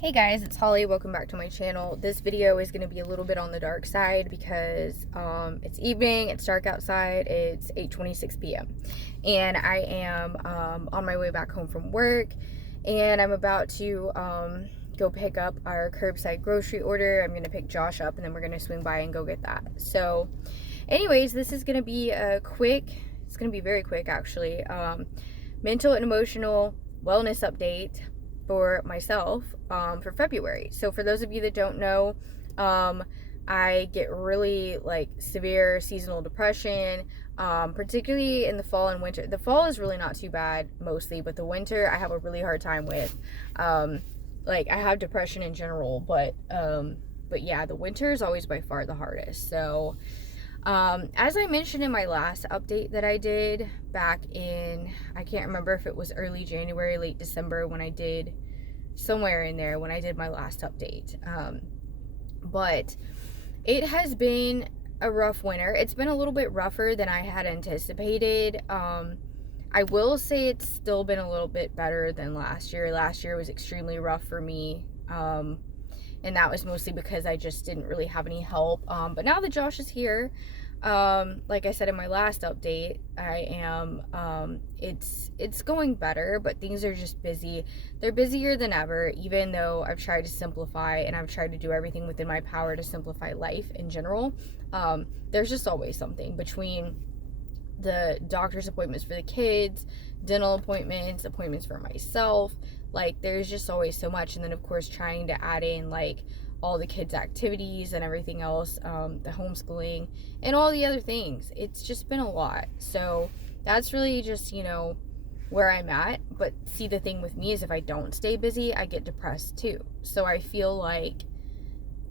Hey guys, it's Holly. Welcome back to my channel. This video is going to be a little bit on the dark side because it's evening, it's dark outside, it's 8:26 p.m. and I am on my way back home from work, and I'm about to go pick up our curbside grocery order. I'm going to pick Josh up and then we're going to swing by and go get that. So anyways, this is going to be it's going to be very quick actually, mental and emotional wellness update for myself for February. So for those of you that don't know, I get really severe seasonal depression, particularly in the fall and winter. The fall is really not too bad mostly, but the winter I have a really hard time with. I have depression in general, but yeah, the winter is always by far the hardest. So as I mentioned in my last update that I did back in, I can't remember if it was early January, late December, when I did somewhere in there when I did my last update. But it has been a rough winter. It's been a little bit rougher than I had anticipated. I will say it's still been a little bit better than last year. Last year was extremely rough for me. And that was mostly because I just didn't really have any help. But now that Josh is here, like I said in my last update, it's going better, but things are just busy. They're busier than ever, even though I've tried to simplify and I've tried to do everything within my power to simplify life in general. There's just always something between the doctor's appointments for the kids, dental appointments, appointments for myself. There's just always so much. And then of course trying to add in all the kids' activities and everything else, the homeschooling and all the other things. It's just been a lot. So that's really just, where I'm at. But see, the thing with me is if I don't stay busy, I get depressed too. So I feel like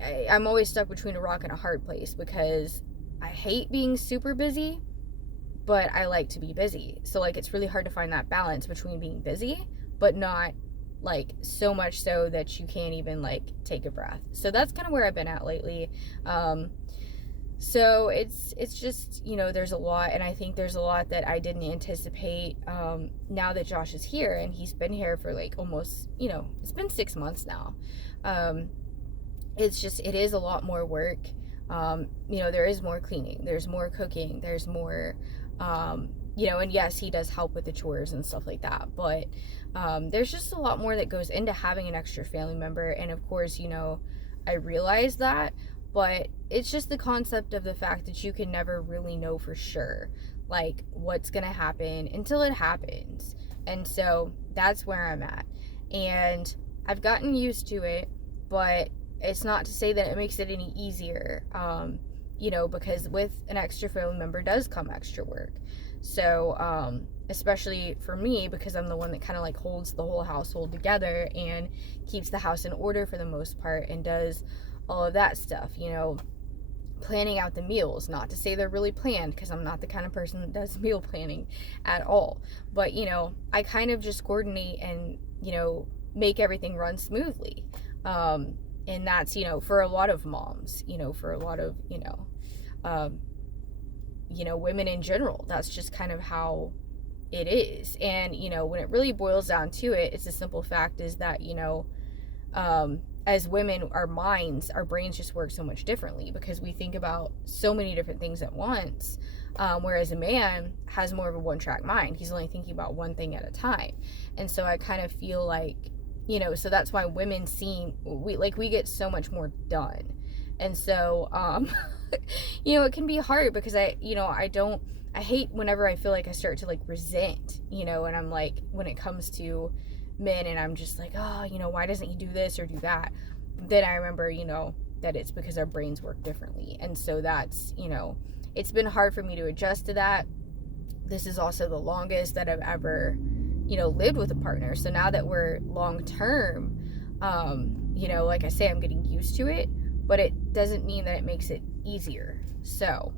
I'm always stuck between a rock and a hard place, because I hate being super busy, but I like to be busy. So it's really hard to find that balance between being busy but not so much so that you can't even take a breath. So that's kind of where I've been at lately. So it's just, there's a lot, and I think there's a lot that I didn't anticipate. Now that Josh is here, and he's been here for almost, it's been 6 months now. It is a lot more work. There is more cleaning, there's more cooking, there's more, and yes, he does help with the chores and stuff like that, but there's just a lot more that goes into having an extra family member. And of course, I realize that, but it's just the concept of the fact that you can never really know for sure what's gonna happen until it happens. And so that's where I'm at, and I've gotten used to it, but it's not to say that it makes it any easier, because with an extra family member does come extra work. So especially for me, because I'm the one that kind of holds the whole household together and keeps the house in order for the most part, and does all of that stuff, planning out the meals. Not to say they're really planned, because I'm not the kind of person that does meal planning at all, but I kind of just coordinate and make everything run smoothly. And that's, for a lot of moms, for a lot of, women in general, that's just kind of how it is. And, when it really boils down to it, it's a simple fact is that, as women, our brains just work so much differently, because we think about so many different things at once. Whereas a man has more of a one-track mind. He's only thinking about one thing at a time. And so I kind of feel so that's why women we get so much more done. And so, it can be hard, because I hate whenever I feel I start to resent, and I'm when it comes to men, and I'm just oh, why doesn't he do this or do that? Then I remember, that it's because our brains work differently. And so that's, it's been hard for me to adjust to that. This is also the longest that I've ever lived with a partner. So now that we're long term, like I say, I'm getting used to it, but it doesn't mean that it makes it easier. So,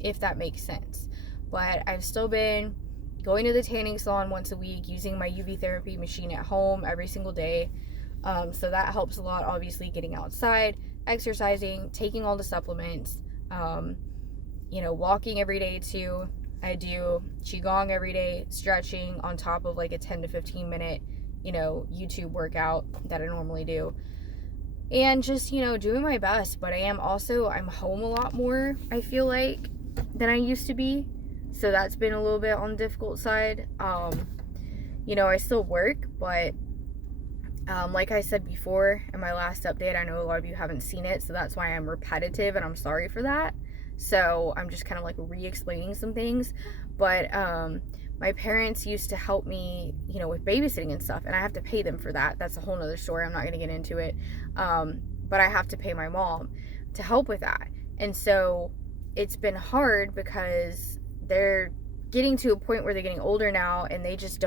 if that makes sense. But I've still been going to the tanning salon once a week, using my UV therapy machine at home every single day. So that helps a lot, obviously, getting outside, exercising, taking all the supplements, walking every day too. I do qigong every day, stretching on top of a 10 to 15 minute YouTube workout that I normally do. And just, doing my best. But I'm home a lot more, I feel like, than I used to be. So that's been a little bit on the difficult side. I still work, but like I said before in my last update, I know a lot of you haven't seen it, so that's why I'm repetitive, and I'm sorry for that. So I'm just kind of like re-explaining some things. But my parents used to help me, with babysitting and stuff, and I have to pay them for that. That's a whole nother story. I'm not going to get into it. But I have to pay my mom to help with that. And so it's been hard because they're getting to a point where they're getting older now, and they just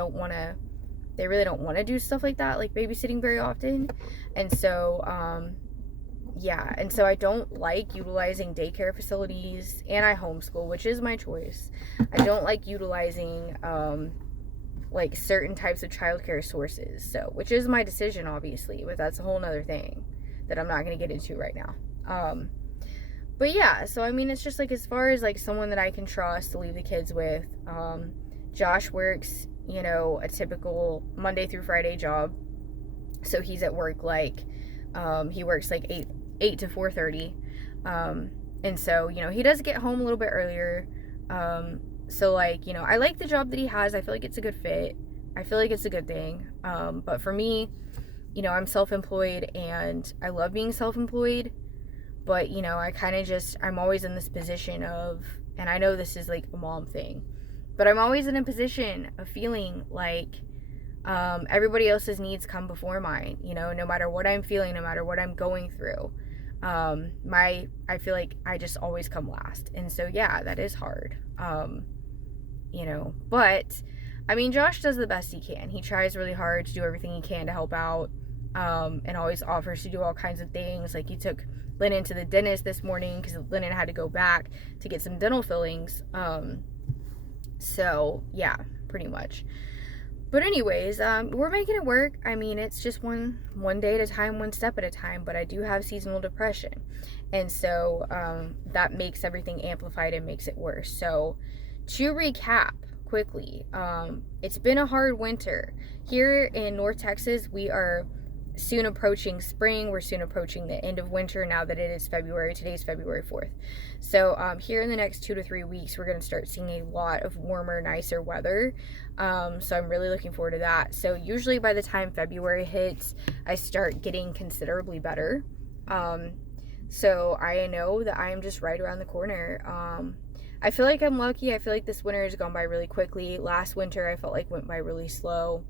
they really don't want to do stuff like that, like babysitting very often. And so, and so I don't like utilizing daycare facilities, and I homeschool, which is my choice. I don't like utilizing, like certain types of childcare sources, so, which is my decision, obviously, but that's a whole nother thing that I'm not going to get into right now. But yeah, so I mean, it's just like, as far as like someone that I can trust to leave the kids with, Josh works, a typical Monday through Friday job. So he's at work like, he works like 8 to 4:30. And so, he does get home a little bit earlier. So like, I like the job that he has. I feel like it's a good fit. I feel like it's a good thing. But for me, I'm self-employed, and I love being self-employed. But, I'm always in this position of, and I know this is like a mom thing, but I'm always in a position of feeling like everybody else's needs come before mine, no matter what I'm feeling, no matter what I'm going through. I feel like I just always come last. And so, yeah, that is hard. But I mean, Josh does the best he can. He tries really hard to do everything he can to help out, and always offers to do all kinds of things. Like, he took Lennon to the dentist this morning because Lennon had to go back to get some dental fillings. So yeah, pretty much. But anyways, we're making it work. I mean, it's just one day at a time, one step at a time. But I do have seasonal depression, and so that makes everything amplified and makes it worse. So to recap quickly, it's been a hard winter here in North Texas. We are soon approaching spring. We're soon approaching the end of winter now that it is February. Today's February 4th. So here in the next 2 to 3 weeks, we're going to start seeing a lot of warmer, nicer weather. So I'm really looking forward to that. So usually by the time February hits, I start getting considerably better. So I know that I am just right around the corner. I feel like I'm lucky. I feel like this winter has gone by really quickly. Last winter I felt like went by really slow.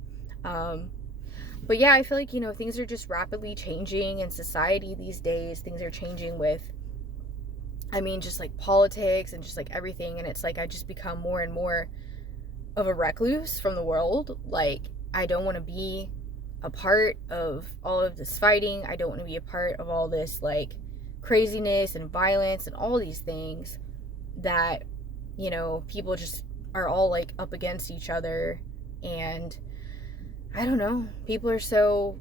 But yeah, I feel like, things are just rapidly changing in society these days. Things are changing with, just like politics and just like everything. And it's like I just become more and more of a recluse from the world. Like, I don't want to be a part of all of this fighting. I don't want to be a part of all this like craziness and violence and all these things that, people just are all like up against each other. And I don't know. People are so,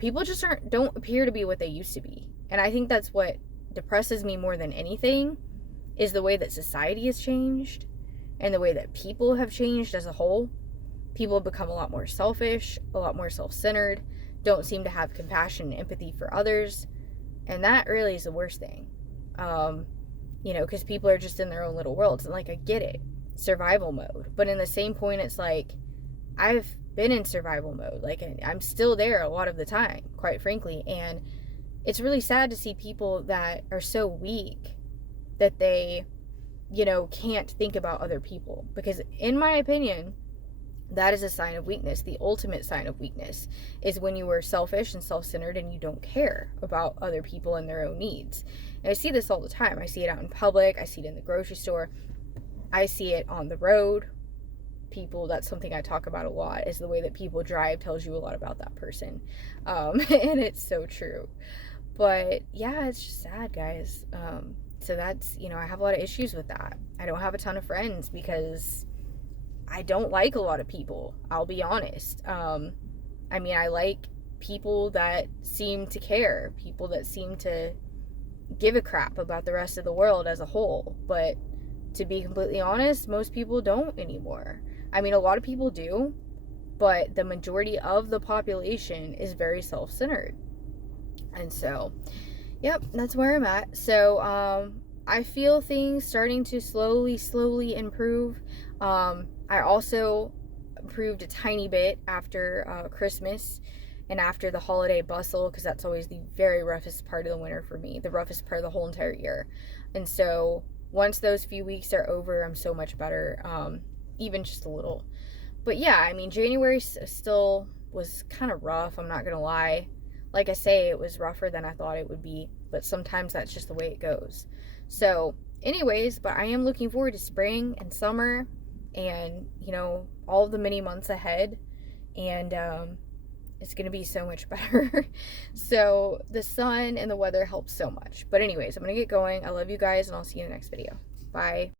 people just don't appear to be what they used to be. And I think that's what depresses me more than anything, is the way that society has changed and the way that people have changed as a whole. People have become a lot more selfish, a lot more self-centered, don't seem to have compassion and empathy for others. And that really is the worst thing. Because people are just in their own little worlds. And like, I get it, survival mode. But in the same point, it's like, I've been in survival mode. Like, I'm still there a lot of the time, quite frankly. And it's really sad to see people that are so weak that they, can't think about other people. Because in my opinion, that is a sign of weakness. The ultimate sign of weakness is when you are selfish and self-centered and you don't care about other people and their own needs. And I see this all the time. I see it out in public. I see it in the grocery store. I see it on the road. People, that's something I talk about a lot, is the way that people drive tells you a lot about that person. And it's so true. But yeah, it's just sad, guys. So that's, I have a lot of issues with that. I don't have a ton of friends because I don't like a lot of people, I'll be honest. I like people that seem to care, people that seem to give a crap about the rest of the world as a whole. But to be completely honest, most people don't anymore. A lot of people do, but the majority of the population is very self-centered. And so, yep, that's where I'm at. So, I feel things starting to slowly improve. I also improved a tiny bit after Christmas and after the holiday bustle, because that's always the very roughest part of the winter for me, the roughest part of the whole entire year. And so once those few weeks are over, I'm so much better, even just a little. But yeah, I mean, January still was kind of rough, I'm not gonna lie. Like I say, it was rougher than I thought it would be, but sometimes that's just the way it goes. So anyways, but I am looking forward to spring and summer and, you know, all of the many months ahead. And it's gonna be so much better. So the sun and the weather helps so much. But anyways, I'm gonna get going. I love you guys, and I'll see you in the next video. Bye.